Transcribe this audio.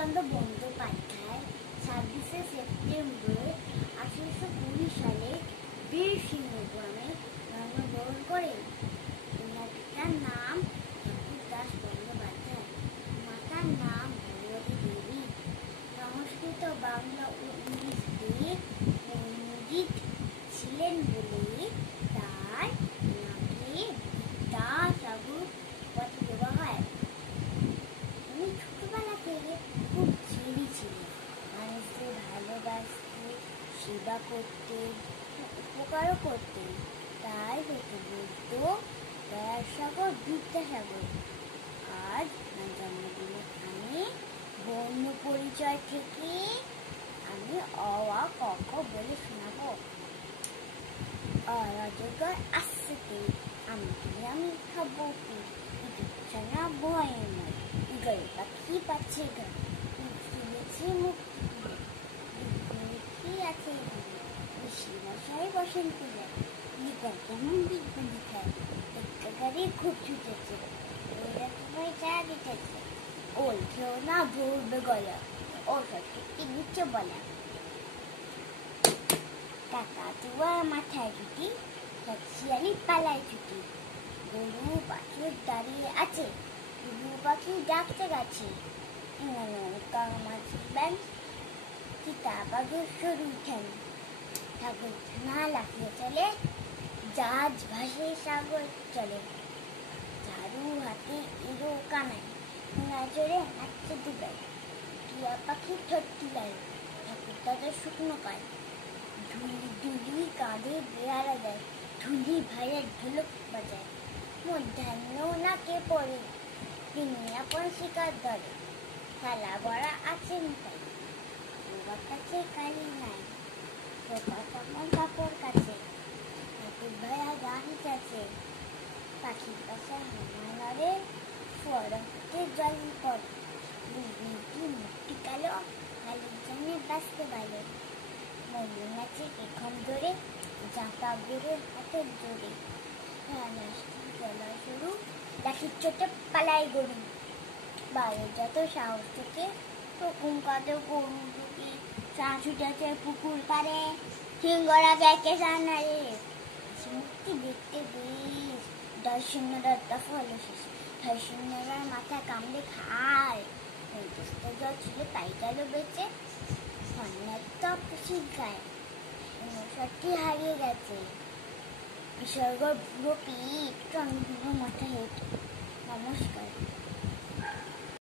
চন্দ্র Bandyopadhyay 26শে September 1820 সালে বীরসিংহ গ্রামে জন্মগ্রহণ করেন। ওনার পিতার নাম ঠাকুরদাস বন্দ্যোপাধ্যায়, মাতার নাম ভগবতী দেবী। সংস্কৃত, বাংলা ও ইংরেজিতে পণ্ডিত ছিলেন বলে তার নামে বিদ্যাসাগর উপাধি দেওয়া হয়। উনি ছোটবেলা থেকে খুব জেদি ছিলেন, মানুষদের ভালোবাসতেন, সেবা করতেন, উপকারও করতেন। তাই হতে বলতো দয়াসাগর বিদ্যাসাগর। আজ আমার জন্মদিনে আমি বর্ণ পরিচয় থেকে আমি অ আ ক খ বলে শোনাবো। অজগর আসছে, আমি খাবো কি, ছানা ভয়ে নয়, ইগল পাখি পাচ্ছে ঘর, ফিরেছি মুক্তি আছে ঋষি মশাই বসেন পূজায়, লিগার কেমন বিজ্ঞানী খায়, একটা গাড়ি খুব ছুটেছে, ওরা সবাই চা দিতেছে, ওল খেও না ভরবে গলা, ও সত্যি গুচ্ছে বলা। কাকাতুয়া মাথায় রুটি, শিয়ালি পালায় ছুটি, গরু বাছুর দাঁড়িয়ে আছে, ঘুঘু পাখি ডাকতে গেছে, নৌকা মাঝি ব্যাং, চিতাবাঘের সরু ঠ্যাং, ঠাকুর না লাফিয়ে চলে, জাহাজ ভাসে সাগর চলে, ঝাড়ু হাতে ইরো কানায়, চড়ে নাচছে দুবাই, টিয়া পাখি ঠট্টি লাই, ঠাকুর তাদের শুকনো কায়, ধুলি কাঁধে বেড়ারা যায়, ধুলি ভাইয়ের ঢোলক বাজায়, মধ্যাহ্ন নাকে পড়ে, তিনি আপন শিকার ধরে, থালা ভরা আছে মিঠাই, বাবার কাছে কালি নাই, তখন কাপড় কাছে, ঠাকুর ভাইয়া গান চাচ্ছে, পাখির পাশায় হামা নড়ে, ফোয়ারাতে জল পড়ে, বুড়িটি মুক্তি কালো, কালির জন্য বাঁচতে পারে, মনে নাচে এখন ধরে, জাঁপা বেড়ে হাতের জোরে, গলা শুরু, লাঠির চোটে পালাই গরু, বাইরে যত সাহস থেকে রকম কাঁদে গরু ঢুকি, চা ছুটেছে পুকুর পারে, সিংহরা দেখে সানারে, মুক্তি দেখতে বেশ, দর্শনরা ফলে শেষ, ধর্ষণরা মাথা কামড়ে খায়, জল ছিল তাই গেল বেঁচে, শিখায়, সত্যি হারিয়ে গেছে, বিসর্গ ভুরো পিঠ, চন্দ্র মাথা হেঁটে। নমস্কার।